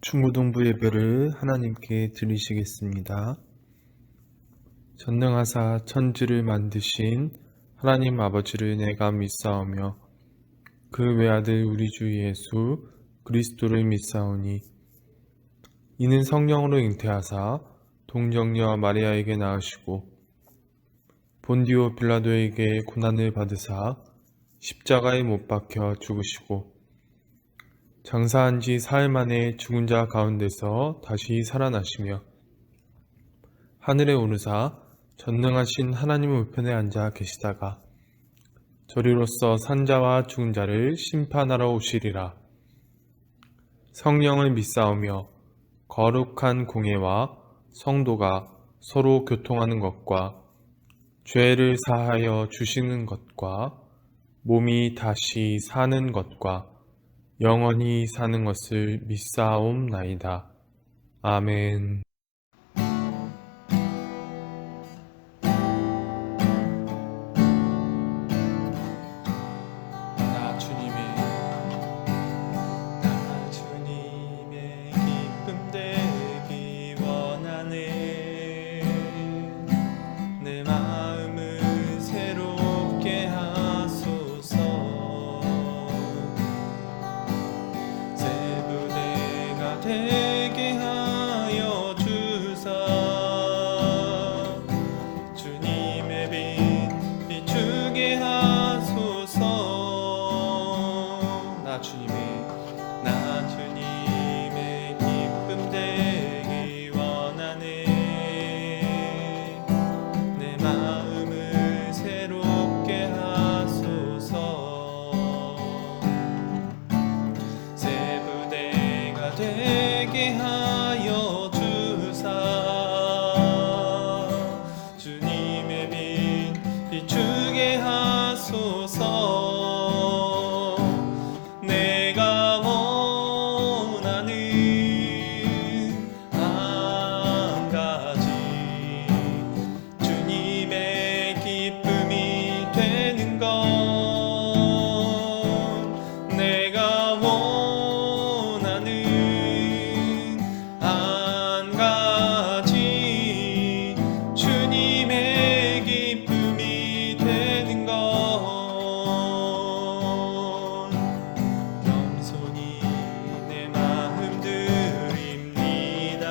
중고등부 예배를 하나님께 드리시겠습니다. 전능하사 천지를 만드신 하나님 아버지를 내가 믿사오며 그 외아들 우리 주 예수 그리스도를 믿사오니 이는 성령으로 잉태하사 동정녀 마리아에게 낳으시고 본디오 빌라도에게 고난을 받으사 십자가에 못 박혀 죽으시고 장사한 지 사흘 만에 죽은 자 가운데서 다시 살아나시며 하늘에 오르사 전능하신 하나님 우편에 앉아 계시다가 저리로서 산자와 죽은 자를 심판하러 오시리라. 성령을 믿사오며 거룩한 공예와 성도가 서로 교통하는 것과 죄를 사하여 주시는 것과 몸이 다시 사는 것과 영원히 사는 것을 믿사옵나이다. 아멘. 나 주님의 기쁨 되기 원하네. 내 마음을 새롭게 하소서. 새 부대가 되게 하여 주사. 주님의 빛 비추게 하소서. 나 주님의 기쁨 되기 원하네. 내 마음을 새롭게 하소서. 새 부대가 되게 하여 주사. 주님의 빛 비추게 하소서. 내가 원하는 한 가지 주님의 기쁨이 되는 것. 내가 원하는 한 가지 주님의 기쁨이 되는 것. 겸손히 내 마음 드립니다.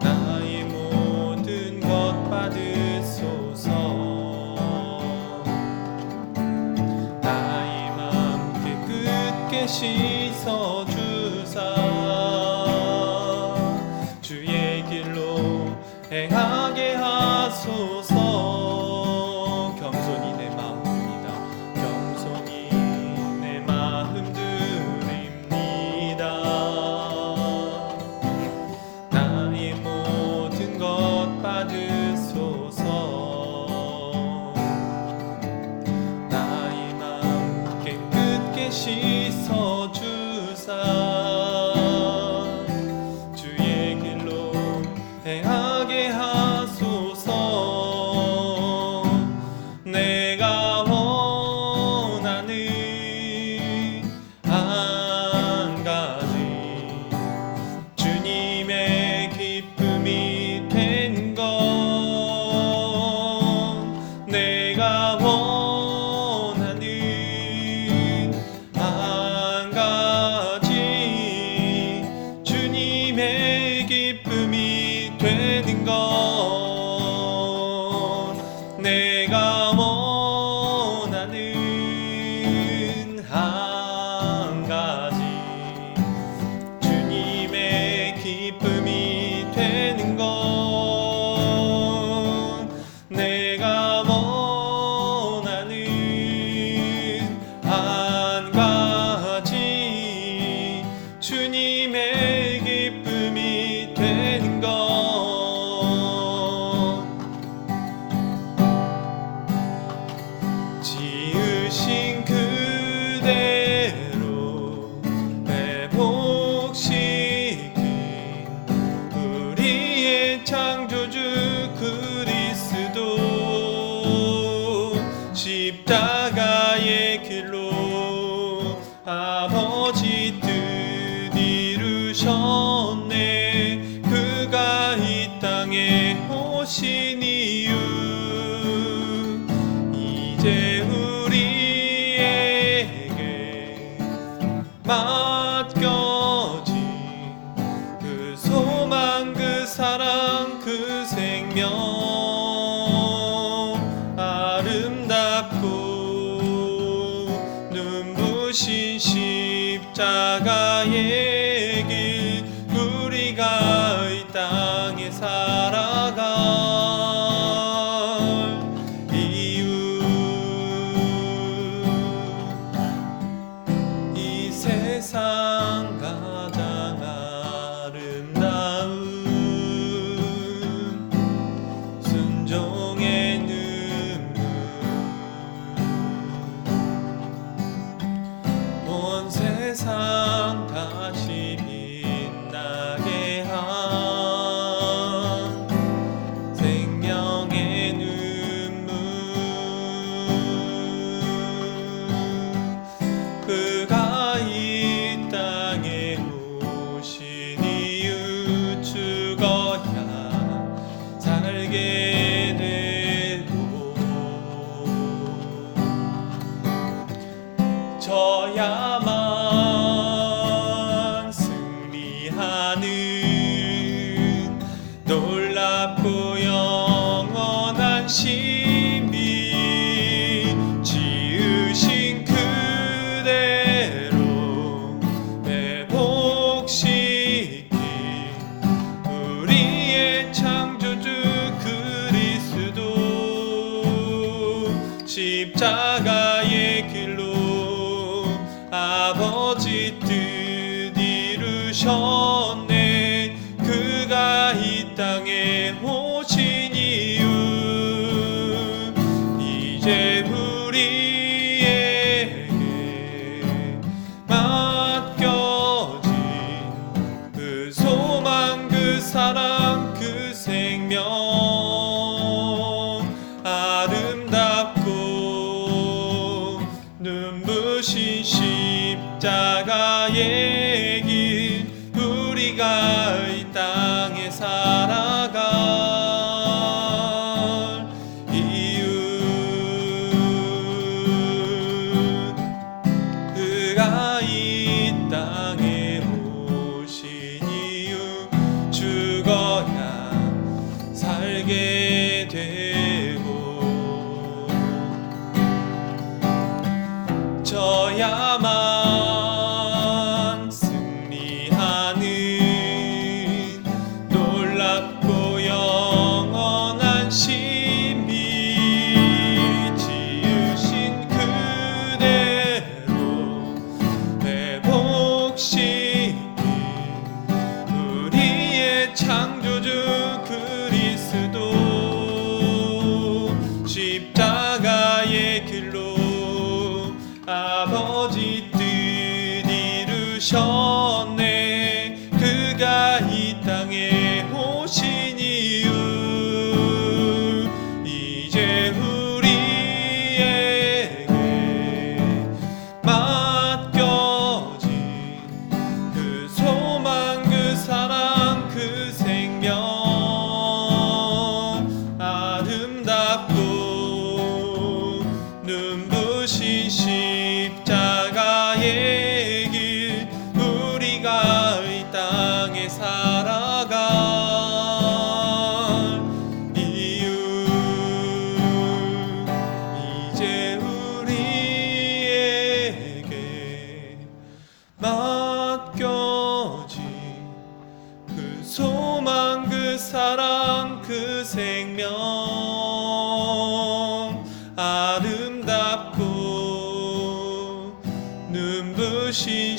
나의 모든 것 받으소서. 나의 맘 깨끗게 씻어주사. 주의 길로 행하게 하소서. 겸손히 내 마음 드립니다. 겸손히 내 마음 드립니다. 나의 모든 것 받으소서. 나의 맘 깨끗게 씻어주사. 주의 길로 행하게 하소서. 내가 원하는 한 가지 주님의 기쁨이 되는 것. 내가 원하는 한 가지 주님의 기쁨이 되는 것. 내가 원하는 한 가지 주님의 기쁨이 되는 것. 내가 원하는 한 가지 주님의 기쁨이 되는 것. 지으신 그대로 회복시킨 우리의 창조주 그리스도. 십자가의 길로 아버지 뜻 이루셨네. 그가 이 땅에 오신 이유 이제 우리에게 맡겨진 그 소망, 그 사랑, 그 생명 아름답고 눈부신 십자가의 길 우리가 이 땅에 살아갈 이유 이 세상 가장 아름다운 순종의 눈물 온 세상 다시 빛나게 한 생명의 눈물 그가 이 땅에 오신 이유 죽어야 살게 되고 져야만 승리하는 놀랍고 영원한 신비 지으신 그대로 회복시킨 우리의 창조주 그리스도 십자가의 길로 아버지 뜻 이루셨네. 그가 이 땅에 오신 이유 이제 우리에게 맡겨진 그 소망, 그 사랑, 그 생명 아름답고 눈부신 십자가의 길 우리가 이 땅에 살아갈 이유 그가 이 땅에 오신 이유 죽어야 살게 되고 져야만 승리하는 놀랍고 영원한 신비 지으신 그대로 회복시킨 우리의 창조주 그리스도 십자가의 길로 아버지 뜻 이루셨네. 그가 이 땅에 오신 이유 이제 우리에게 맡겨진 그 소망, 그 사랑, 그 생명 아름답고 눈부신 십자가의 길 우리가 이 땅에 살아갈 이유 이제 우리에게 맡겨진 그 소망, 그 사랑, 그 생명 아름답고 눈부신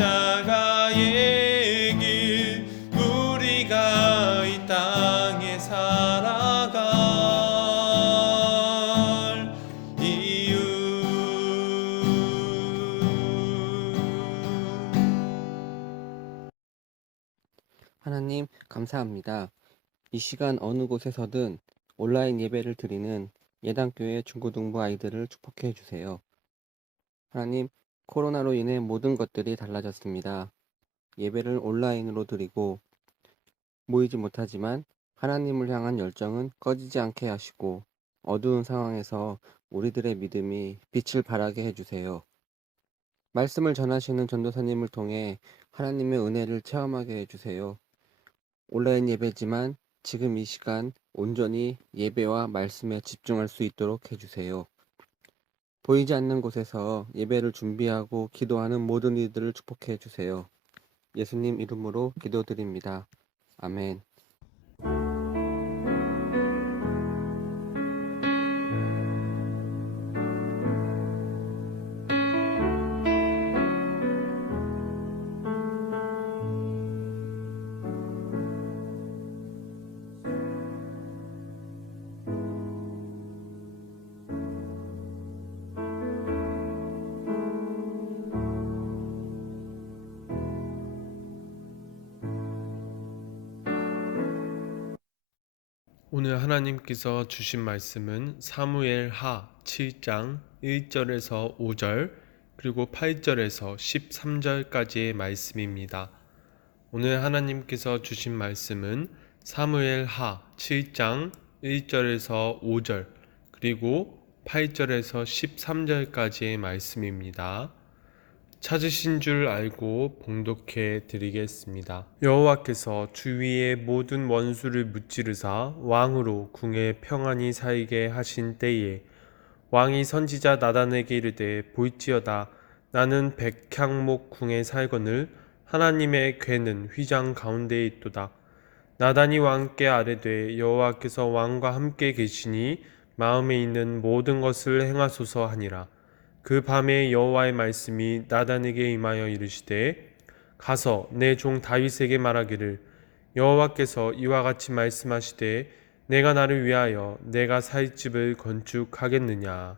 십자가의 길 우리가 이 땅에 살아갈 이유 하나님, 감사합니다. 이 시간 어느 곳에서든 온라인 예배를 드리는 예당교회 중고등부 아이들을 축복해 주세요. 하나님, 코로나로 인해 모든 것들이 달라졌습니다. 예배를 온라인으로 드리고 모이지 못하지만 하나님을 향한 열정은 꺼지지 않게 하시고 어두운 상황에서 우리들의 믿음이 빛을 발하게 해주세요. 말씀을 전하시는 전도사님을 통해 하나님의 은혜를 체험하게 해주세요. 온라인 예배지만 지금 이 시간 온전히 예배와 말씀에 집중할 수 있도록 해주세요. 보이지 않는 곳에서 예배를 준비하고 기도하는 모든 이들을 축복해 주세요. 예수님 이름으로 기도드립니다. 아멘. 오늘 하나님께서 주신 말씀은 사무엘하 7장 1절에서 5절 그리고 8절에서 13절까지의 말씀입니다. 오늘 하나님께서 주신 말씀은 사무엘하 7장 1절에서 5절 그리고 8절에서 13절까지의 말씀입니다. 찾으신 줄 알고 봉독해 드리겠습니다. 여호와께서 주위의 모든 원수를 무찌르사 왕으로 궁에 평안히 살게 하신 때에 왕이 선지자 나단에게 이르되 볼지어다 나는 백향목 궁에 살거늘 하나님의 궤는 휘장 가운데에 있도다. 나단이 왕께 아뢰되 여호와께서 왕과 함께 계시니 마음에 있는 모든 것을 행하소서 하니라. 그 밤에 여호와의 말씀이 나단에게 임하여 이르시되 가서 내 종 다윗에게 말하기를 여호와께서 이와 같이 말씀하시되 내가 나를 위하여 내가 살 집을 건축하겠느냐.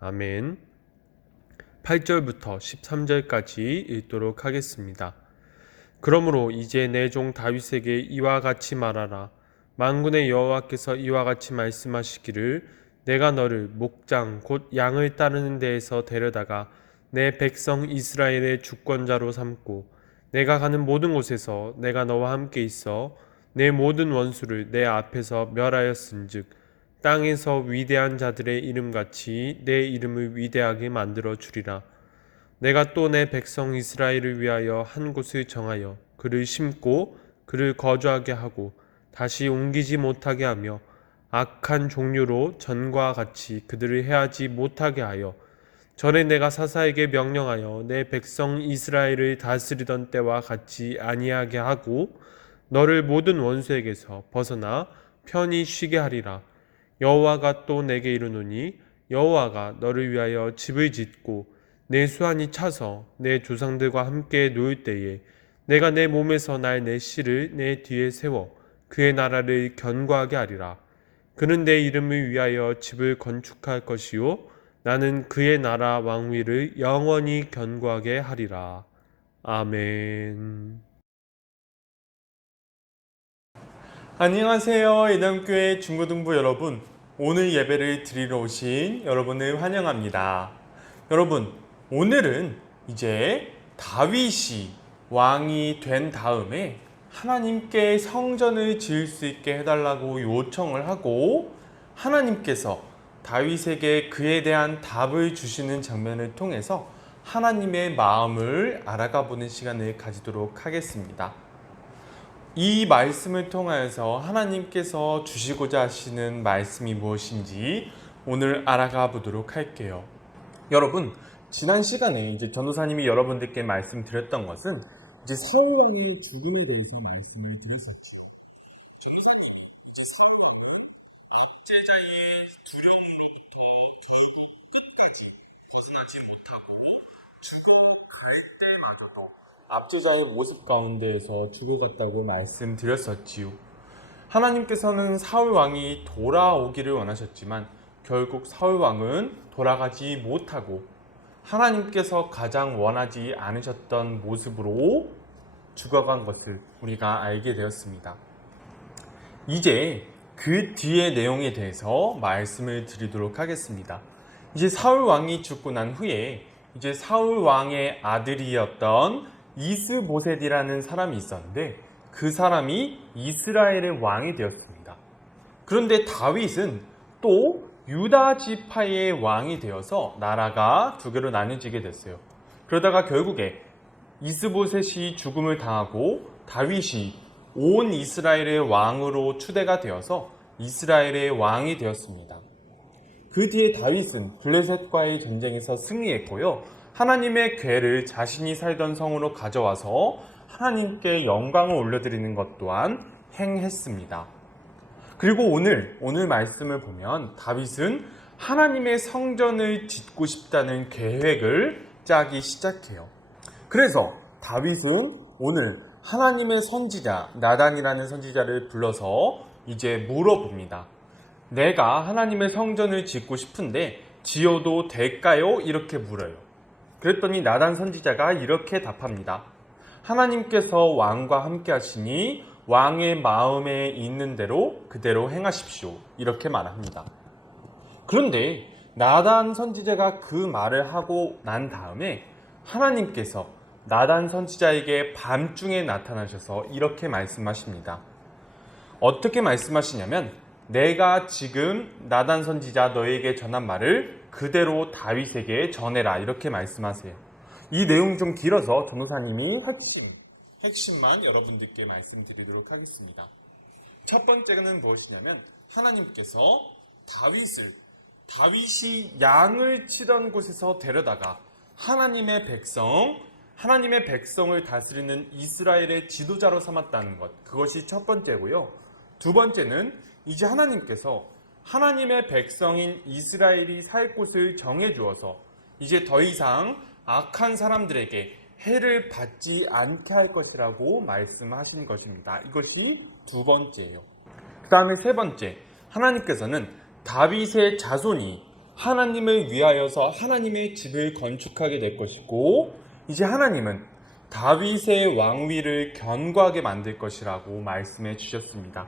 아멘. 8절부터 13절까지 읽도록 하겠습니다. 그러므로 이제 내 종 다윗에게 이와 같이 말하라. 만군의 여호와께서 이와 같이 말씀하시기를 내가 너를 목장 곧 양을 따르는 데에서 데려다가 내 백성 이스라엘의 주권자로 삼고 내가 가는 모든 곳에서 내가 너와 함께 있어 내 모든 원수를 내 앞에서 멸하였은즉 땅에서 위대한 자들의 이름같이 내 이름을 위대하게 만들어 주리라. 내가 또 내 백성 이스라엘을 위하여 한 곳을 정하여 그를 심고 그를 거주하게 하고 다시 옮기지 못하게 하며 악한 종류로 전과 같이 그들을 해하지 못하게 하여 전에 내가 사사에게 명령하여 내 백성 이스라엘을 다스리던 때와 같이 아니하게 하고 너를 모든 원수에게서 벗어나 편히 쉬게 하리라. 여호와가 또 내게 이르노니 여호와가 너를 위하여 집을 짓고 내 수완이 차서 내 조상들과 함께 누울 때에 내가 내 몸에서 날 내 씨를 내 뒤에 세워 그의 나라를 견고하게 하리라. 그는 내 이름을 위하여 집을 건축할 것이요 나는 그의 나라 왕위를 영원히 견고하게 하리라. 아멘. 안녕하세요. 예담교회 중고등부 여러분. 오늘 예배를 드리러 오신 여러분을 환영합니다. 여러분, 오늘은 이제 다윗이 왕이 된 다음에 하나님께 성전을 지을 수 있게 해달라고 요청을 하고 하나님께서 다윗에게 그에 대한 답을 주시는 장면을 통해서 하나님의 마음을 알아가 보는 시간을 가지도록 하겠습니다. 이 말씀을 통하여서 하나님께서 주시고자 하시는 말씀이 무엇인지 오늘 알아가 보도록 할게요. 여러분, 지난 시간에 이제 전도사님이 여러분들께 말씀드렸던 것은 이제 사울 왕의 죽음에 대해서 말씀을 드렸었죠. 압제자의 두려움으로부터 결국 끝까지 벗어나지 못하고 죽어갈 때마저도 압제자의 모습 가운데에서 죽어갔다고 말씀드렸었지요. 하나님께서는 사울 왕이 돌아오기를 원하셨지만 결국 사울 왕은 돌아가지 못하고 하나님께서 가장 원하지 않으셨던 모습으로 죽어간 것을 우리가 알게 되었습니다. 이제 그 뒤의 내용에 대해서 말씀을 드리도록 하겠습니다. 이제 사울 왕이 죽고 난 후에 이제 사울 왕의 아들이었던 이스보셋이라는 사람이 있었는데 그 사람이 이스라엘의 왕이 되었습니다. 그런데 다윗은 또 유다 지파의 왕이 되어서 나라가 두 개로 나뉘어지게 됐어요. 그러다가 결국에 이스보셋이 죽음을 당하고 다윗이 온 이스라엘의 왕으로 추대가 되어서 이스라엘의 왕이 되었습니다. 그 뒤에 다윗은 블레셋과의 전쟁에서 승리했고요. 하나님의 궤를 자신이 살던 성으로 가져와서 하나님께 영광을 올려드리는 것 또한 행했습니다. 그리고 오늘 말씀을 보면 다윗은 하나님의 성전을 짓고 싶다는 계획을 짜기 시작해요. 그래서 다윗은 오늘 하나님의 선지자 나단이라는 선지자를 불러서 이제 물어봅니다. 내가 하나님의 성전을 짓고 싶은데 지어도 될까요? 이렇게 물어요. 그랬더니 나단 선지자가 이렇게 답합니다. 하나님께서 왕과 함께 하시니 왕의 마음에 있는 대로 그대로 행하십시오. 이렇게 말합니다. 그런데 나단 선지자가 그 말을 하고 난 다음에 하나님께서 나단 선지자에게 밤중에 나타나셔서 이렇게 말씀하십니다. 어떻게 말씀하시냐면 내가 지금 나단 선지자 너에게 전한 말을 그대로 다윗에게 전해라 이렇게 말씀하세요. 이 내용이 좀 길어서 전도사님이 핵심만 여러분들께 말씀드리도록 하겠습니다. 첫 번째는 무엇이냐면 하나님께서 다윗이 양을 치던 곳에서 데려다가 하나님의 백성을 다스리는 이스라엘의 지도자로 삼았다는 것, 그것이 첫 번째고요. 두 번째는 이제 하나님께서 하나님의 백성인 이스라엘이 살 곳을 정해주어서 이제 더 이상 악한 사람들에게 해를 받지 않게 할 것이라고 말씀하신 것입니다. 이것이 두 번째예요. 그 다음에 세 번째, 하나님께서는 다윗의 자손이 하나님을 위하여서 하나님의 집을 건축하게 될 것이고 이제 하나님은 다윗의 왕위를 견고하게 만들 것이라고 말씀해 주셨습니다.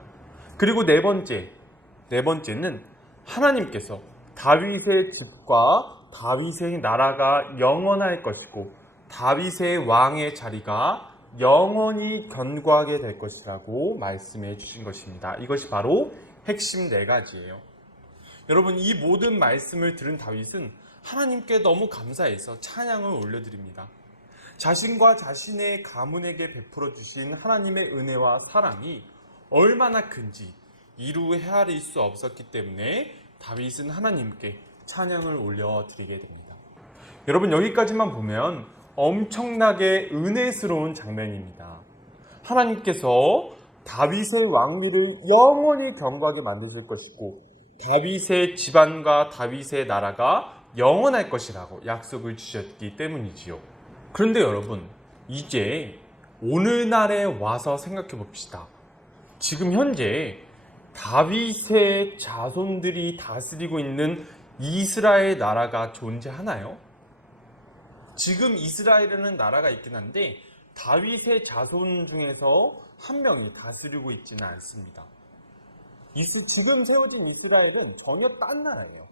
그리고 네 번째는 하나님께서 다윗의 집과 다윗의 나라가 영원할 것이고 다윗의 왕의 자리가 영원히 견고하게 될 것이라고 말씀해 주신 것입니다. 이것이 바로 핵심 네 가지예요. 여러분, 이 모든 말씀을 들은 다윗은 하나님께 너무 감사해서 찬양을 올려드립니다. 자신과 자신의 가문에게 베풀어 주신 하나님의 은혜와 사랑이 얼마나 큰지 이루 헤아릴 수 없었기 때문에 다윗은 하나님께 찬양을 올려드리게 됩니다. 여러분, 여기까지만 보면 엄청나게 은혜스러운 장면입니다. 하나님께서 다윗의 왕위를 영원히 견고하게 만드실 것이고 다윗의 집안과 다윗의 나라가 영원할 것이라고 약속을 주셨기 때문이지요. 그런데 여러분, 이제 오늘날에 와서 생각해 봅시다. 지금 현재 다윗의 자손들이 다스리고 있는 이스라엘 나라가 존재하나요? 지금 이스라엘에는 나라가 있긴 한데 다윗의 자손 중에서 한 명이 다스리고 있지는 않습니다. 지금 세워진 이스라엘은 전혀 딴 나라예요.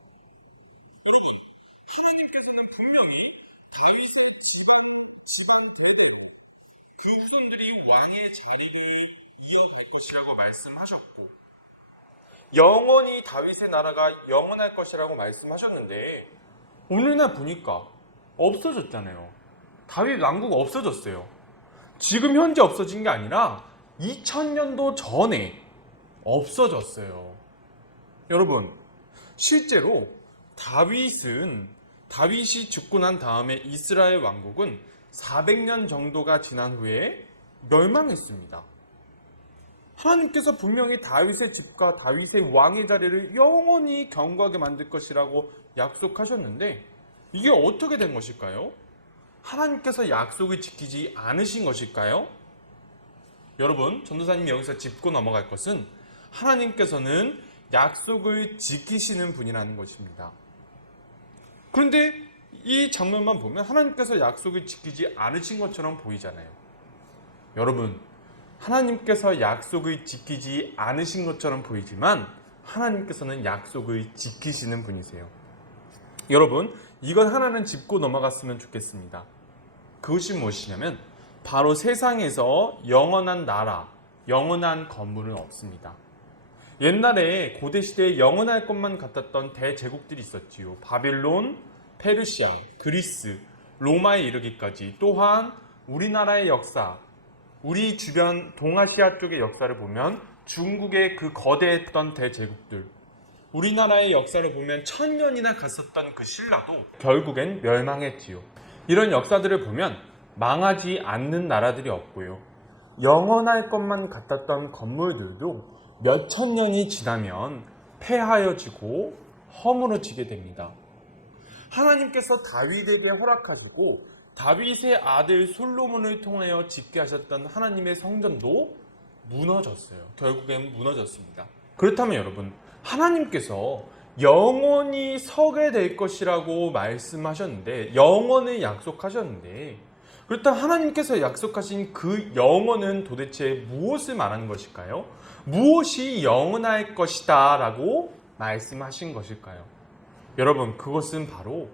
여러분, 하나님께서는 분명히 다윗의 집안 대대로 그 후손들이 왕의 자리를 이어갈 것이라고 말씀하셨고 영원히 다윗의 나라가 영원할 것이라고 말씀하셨는데 오늘날 보니까 없어졌잖아요. 다윗 왕국 없어졌어요. 지금 현재 없어진 게 아니라 2000년도 전에 없어졌어요. 여러분, 실제로 다윗이 죽고 난 다음에 이스라엘 왕국은 400년 정도가 지난 후에 멸망했습니다. 하나님께서 분명히 다윗의 집과 다윗의 왕의 자리를 영원히 견고하게 만들 것이라고 약속하셨는데 이게 어떻게 된 것일까요? 하나님께서 약속을 지키지 않으신 것일까요? 여러분, 전도사님이 여기서 짚고 넘어갈 것은 하나님께서는 약속을 지키시는 분이라는 것입니다. 그런데 이 장면만 보면 하나님께서 약속을 지키지 않으신 것처럼 보이잖아요. 여러분, 하나님께서 약속을 지키지 않으신 것처럼 보이지만 하나님께서는 약속을 지키시는 분이세요. 여러분, 이건 하나는 짚고 넘어갔으면 좋겠습니다. 그것이 무엇이냐면 바로 세상에서 영원한 나라, 영원한 건물은 없습니다. 옛날에 고대 시대에 영원할 것만 같았던 대제국들이 있었지요. 바빌론, 페르시아, 그리스, 로마에 이르기까지. 또한 우리나라의 역사, 우리 주변 동아시아 쪽의 역사를 보면 중국의 그 거대했던 대제국들, 우리나라의 역사를 보면 1000년이나 갔었던 그 신라도 결국엔 멸망했지요. 이런 역사들을 보면 망하지 않는 나라들이 없고요. 영원할 것만 같았던 건물들도 몇천 년이 지나면 폐하여지고 허물어지게 됩니다. 하나님께서 다윗에게 허락하시고 다윗의 아들 솔로몬을 통하여 짓게 하셨던 하나님의 성전도 무너졌어요. 결국엔 무너졌습니다. 그렇다면 여러분, 하나님께서 영원히 서게 될 것이라고 말씀하셨는데, 영원을 약속하셨는데, 그렇다면 하나님께서 약속하신 그 영원은 도대체 무엇을 말하는 것일까요? 무엇이 영원할 것이다 라고 말씀하신 것일까요? 여러분, 그것은 바로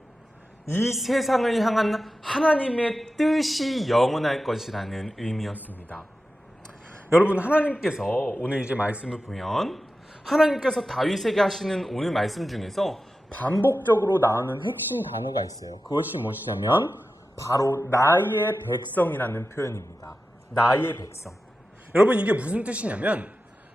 이 세상을 향한 하나님의 뜻이 영원할 것이라는 의미였습니다. 여러분, 하나님께서 오늘 이제 말씀을 보면 하나님께서 다윗에게 하시는 오늘 말씀 중에서 반복적으로 나오는 핵심 단어가 있어요. 그것이 무엇이냐면 바로 나의 백성이라는 표현입니다. 나의 백성. 여러분, 이게 무슨 뜻이냐면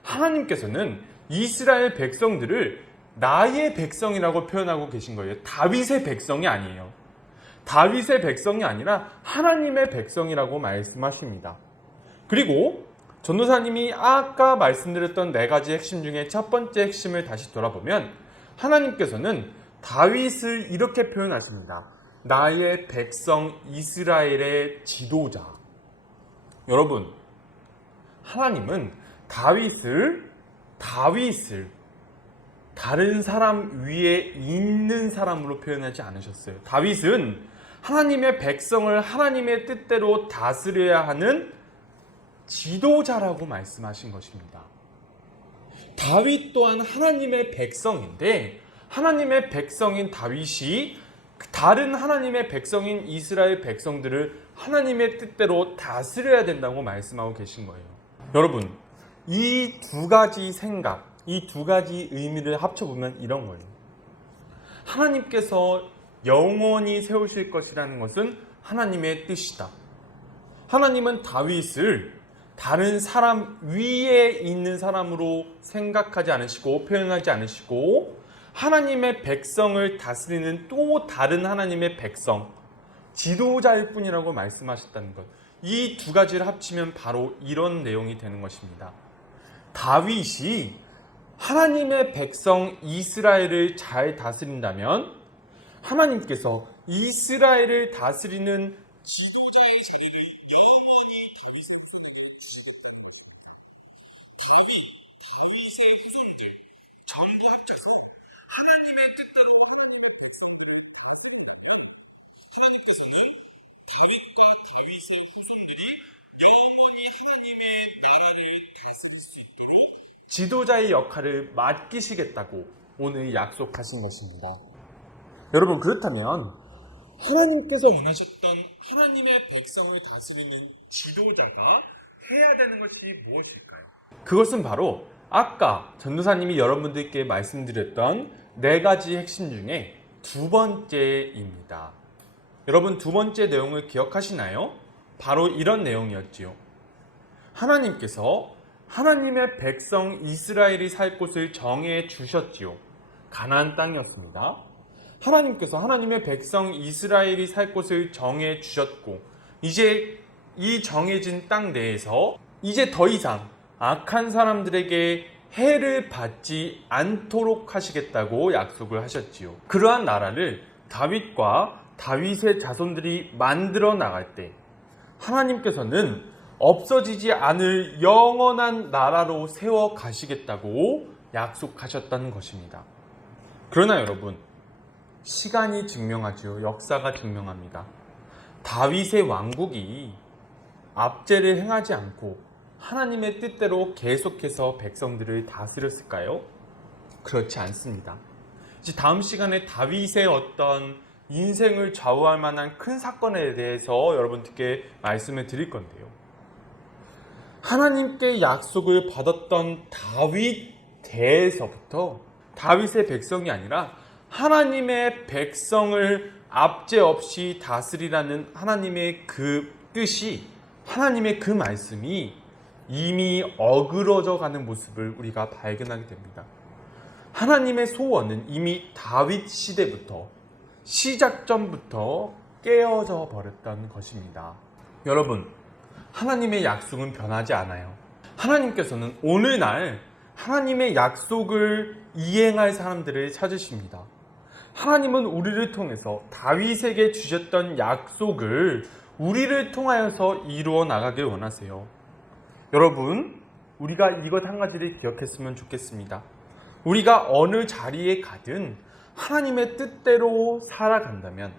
하나님께서는 이스라엘 백성들을 나의 백성이라고 표현하고 계신 거예요. 다윗의 백성이 아니에요. 다윗의 백성이 아니라 하나님의 백성이라고 말씀하십니다. 그리고 전도사님이 아까 말씀드렸던 4가지 핵심 중에 첫 번째 핵심을 다시 돌아보면 하나님께서는 다윗을 이렇게 표현하십니다. 나의 백성 이스라엘의 지도자. 여러분, 하나님은 다윗을 다른 사람 위에 있는 사람으로 표현하지 않으셨어요. 다윗은 하나님의 백성을 하나님의 뜻대로 다스려야 하는 지도자라고 말씀하신 것입니다. 다윗 또한 하나님의 백성인데 하나님의 백성인 다윗이 다른 하나님의 백성인 이스라엘 백성들을 하나님의 뜻대로 다스려야 된다고 말씀하고 계신 거예요. 여러분, 이 2가지 생각, 이 2가지 의미를 합쳐보면 이런 거예요. 하나님께서 영원히 세우실 것이라는 것은 하나님의 뜻이다. 하나님은 다윗을 다른 사람 위에 있는 사람으로 생각하지 않으시고 표현하지 않으시고 하나님의 백성을 다스리는 또 다른 하나님의 백성, 지도자일 뿐이라고 말씀하셨다는 것. 이 2가지를 합치면 바로 이런 내용이 되는 것입니다. 다윗이 하나님의 백성 이스라엘을 잘 다스린다면 하나님께서 이스라엘을 다스리는 지도자의 자리를 영원히 다윗에게 주시는 것입니다. 다윗의 후손들 전부 합쳐서 하나님의 뜻대로 하나님의 백성들을 하나님께서는 다윗과 다윗의 후손들이 영원히 하나님의 나라를 다스릴 수 있도록 지도자의 역할을 맡기시겠다고 오늘 약속하신 것입니다. 여러분, 그렇다면 하나님께서 원하셨던 하나님의 백성을 다스리는 지도자가 해야 되는 것이 무엇일까요? 그것은 바로 아까 전도사님이 여러분들께 말씀드렸던 4가지 핵심 중에 2번째입니다. 여러분, 2번째 내용을 기억하시나요? 바로 이런 내용이었지요. 하나님께서 하나님의 백성 이스라엘이 살 곳을 정해 주셨지요. 가나안 땅이었습니다. 하나님께서 하나님의 백성 이스라엘이 살 곳을 정해 주셨고 이제 이 정해진 땅 내에서 이제 더 이상 악한 사람들에게 해를 받지 않도록 하시겠다고 약속을 하셨지요. 그러한 나라를 다윗과 다윗의 자손들이 만들어 나갈 때 하나님께서는 없어지지 않을 영원한 나라로 세워 가시겠다고 약속하셨다는 것입니다. 그러나 여러분, 시간이 증명하죠. 역사가 증명합니다. 다윗의 왕국이 압제를 행하지 않고 하나님의 뜻대로 계속해서 백성들을 다스렸을까요? 그렇지 않습니다. 이제 다음 시간에 다윗의 어떤 인생을 좌우할 만한 큰 사건에 대해서 여러분들께 말씀을 드릴 건데요. 하나님께 약속을 받았던 다윗에서부터 다윗의 백성이 아니라 하나님의 백성을 압제없이 다스리라는 하나님의 그 뜻이, 하나님의 그 말씀이 이미 어그러져 가는 모습을 우리가 발견하게 됩니다. 하나님의 소원은 이미 다윗 시대부터, 시작전부터 깨어져 버렸던 것입니다. 여러분, 하나님의 약속은 변하지 않아요. 하나님께서는 오늘날 하나님의 약속을 이행할 사람들을 찾으십니다. 하나님은 우리를 통해서 다윗에게 주셨던 약속을 우리를 통하여서 이루어 나가길 원하세요. 여러분, 우리가 이것 한 가지를 기억했으면 좋겠습니다. 우리가 어느 자리에 가든 하나님의 뜻대로 살아간다면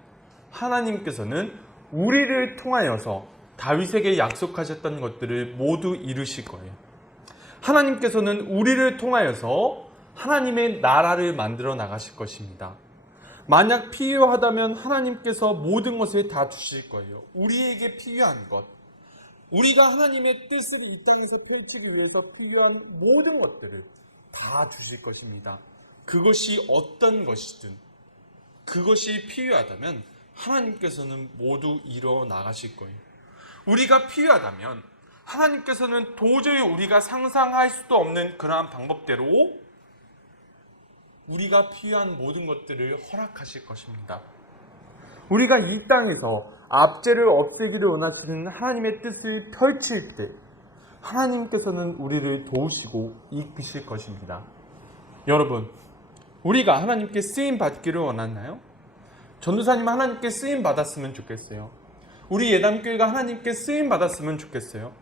하나님께서는 우리를 통하여서 다윗에게 약속하셨던 것들을 모두 이루실 거예요. 하나님께서는 우리를 통하여서 하나님의 나라를 만들어 나가실 것입니다. 만약 필요하다면 하나님께서 모든 것을 다 주실 거예요. 우리에게 필요한 것, 우리가 하나님의 뜻을 이 땅에서 펼치기 위해서 필요한 모든 것들을 다 주실 것입니다. 그것이 어떤 것이든 그것이 필요하다면 하나님께서는 모두 이루어 나가실 거예요. 우리가 필요하다면 하나님께서는 도저히 우리가 상상할 수도 없는 그러한 방법대로 우리가 필요한 모든 것들을 허락하실 것입니다. 우리가 이 땅에서 압제를 없애기를 원하시는 하나님의 뜻을 펼칠 때 하나님께서는 우리를 도우시고 이끄실 것입니다. 여러분, 우리가 하나님께 쓰임 받기를 원하나요? 전도사님 하나님께 쓰임 받았으면 좋겠어요. 우리 예담교회가 하나님께 쓰임 받았으면 좋겠어요.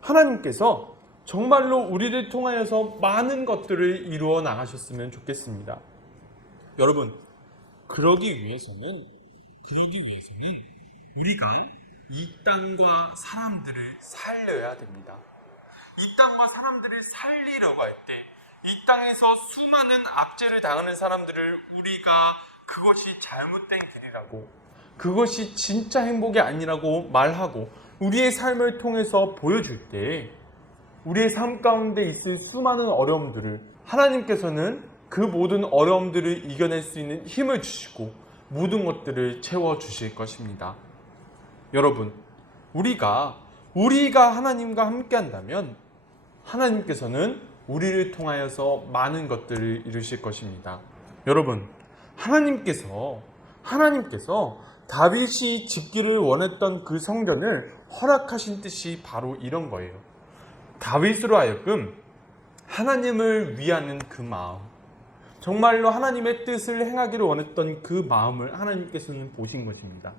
하나님께서 정말로 우리를 통하여서 많은 것들을 이루어 나가셨으면 좋겠습니다. 여러분, 그러기 위해서는 우리가 이 땅과 사람들을 살려야 됩니다. 이 땅과 사람들을 살리려고 할 때 이 땅에서 수많은 압제를 당하는 사람들을 우리가 그것이 잘못된 길이라고, 그것이 진짜 행복이 아니라고 말하고 우리의 삶을 통해서 보여줄 때 우리의 삶 가운데 있을 수많은 어려움들을 하나님께서는 그 모든 어려움들을 이겨낼 수 있는 힘을 주시고 모든 것들을 채워주실 것입니다. 여러분, 우리가 하나님과 함께 한다면 하나님께서는 우리를 통하여서 많은 것들을 이루실 것입니다. 여러분, 하나님께서 다윗이 짓기를 원했던 그 성전을 허락하신 뜻이 바로 이런 거예요. 다윗으로 하여금 하나님을 위하는 그 마음, 정말로 하나님의 뜻을 행하기를 원했던 그 마음을 하나님께서는 보신 것입니다.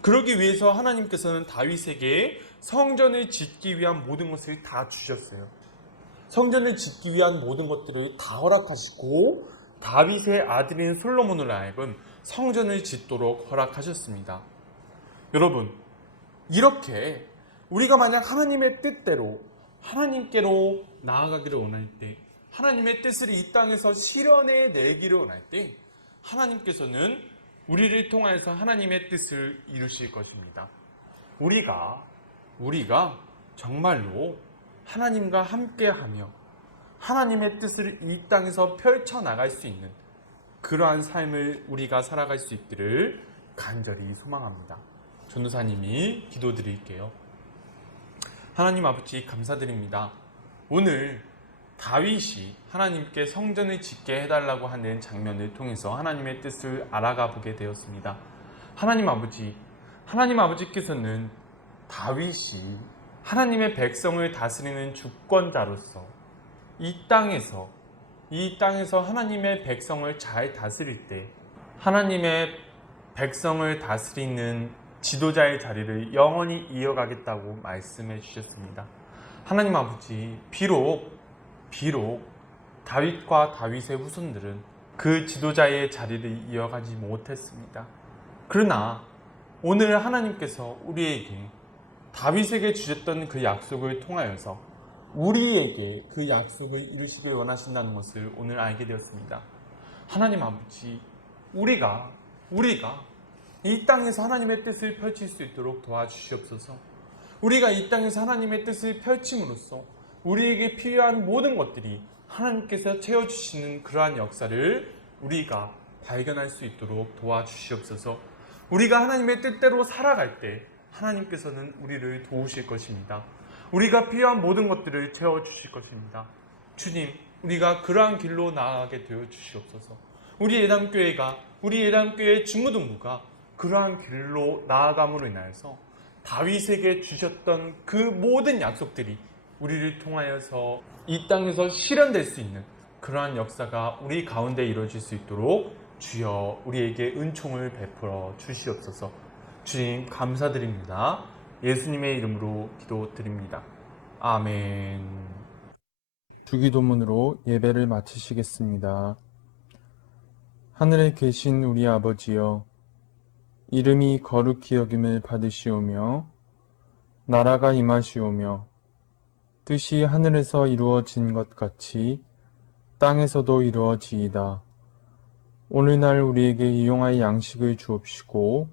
그러기 위해서 하나님께서는 다윗에게 성전을 짓기 위한 모든 것을 다 주셨어요. 성전을 짓기 위한 모든 것들을 다 허락하시고 다윗의 아들인 솔로몬을 하여금 성전을 짓도록 허락하셨습니다. 여러분, 이렇게 우리가 만약 하나님의 뜻대로 하나님께로 나아가기를 원할 때, 하나님의 뜻을 이 땅에서 실현해 내기를 원할 때 하나님께서는 우리를 통하여서 하나님의 뜻을 이루실 것입니다. 우리가 정말로 하나님과 함께하며 하나님의 뜻을 이 땅에서 펼쳐나갈 수 있는 그러한 삶을 우리가 살아갈 수 있기를 간절히 소망합니다. 전도사님이 기도드릴게요. 하나님 아버지, 감사드립니다. 오늘 다윗이 하나님께 성전을 짓게 해달라고 하는 장면을 통해서 하나님의 뜻을 알아가 보게 되었습니다. 하나님 아버지께서는 다윗이 하나님의 백성을 다스리는 주권자로서 이 땅에서 하나님의 백성을 잘 다스릴 때 하나님의 백성을 다스리는 지도자의 자리를 영원히 이어가겠다고 말씀해 주셨습니다. 하나님 아버지, 비록 다윗과 다윗의 후손들은 그 지도자의 자리를 이어가지 못했습니다. 그러나 오늘 하나님께서 우리에게 다윗에게 주셨던 그 약속을 통하여서 우리에게 그 약속을 이루시길 원하신다는 것을 오늘 알게 되었습니다. 하나님 아버지, 우리가 이 땅에서 하나님의 뜻을 펼칠 수 있도록 도와주시옵소서. 우리가 이 땅에서 하나님의 뜻을 펼침으로써 우리에게 필요한 모든 것들이 하나님께서 채워주시는 그러한 역사를 우리가 발견할 수 있도록 도와주시옵소서. 우리가 하나님의 뜻대로 살아갈 때 하나님께서는 우리를 도우실 것입니다. 우리가 필요한 모든 것들을 채워주실 것입니다. 주님, 우리가 그러한 길로 나아가게 되어 주시옵소서. 우리 예담교회 중고등부가 그러한 길로 나아감으로 인하여서 다윗에게 주셨던 그 모든 약속들이 우리를 통하여서 이 땅에서 실현될 수 있는 그러한 역사가 우리 가운데 이루어질 수 있도록 주여 우리에게 은총을 베풀어 주시옵소서. 주님 감사드립니다. 예수님의 이름으로 기도드립니다. 아멘. 주기도문으로 예배를 마치시겠습니다. 하늘에 계신 우리 아버지여, 이름이 거룩히 여김을 받으시오며 나라가 임하시오며 뜻이 하늘에서 이루어진 것 같이 땅에서도 이루어지이다. 오늘날 우리에게 일용할 양식을 주옵시고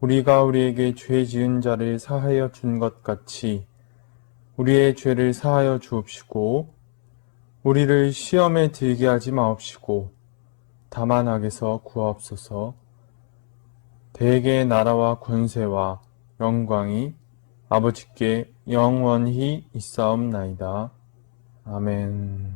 우리가 우리에게 죄 지은 자를 사하여 준 것 같이 우리의 죄를 사하여 주옵시고 우리를 시험에 들게 하지 마옵시고 다만 악에서 구하옵소서. 대개 나라와 권세와 영광이 아버지께 영원히 있사옵나이다. 아멘.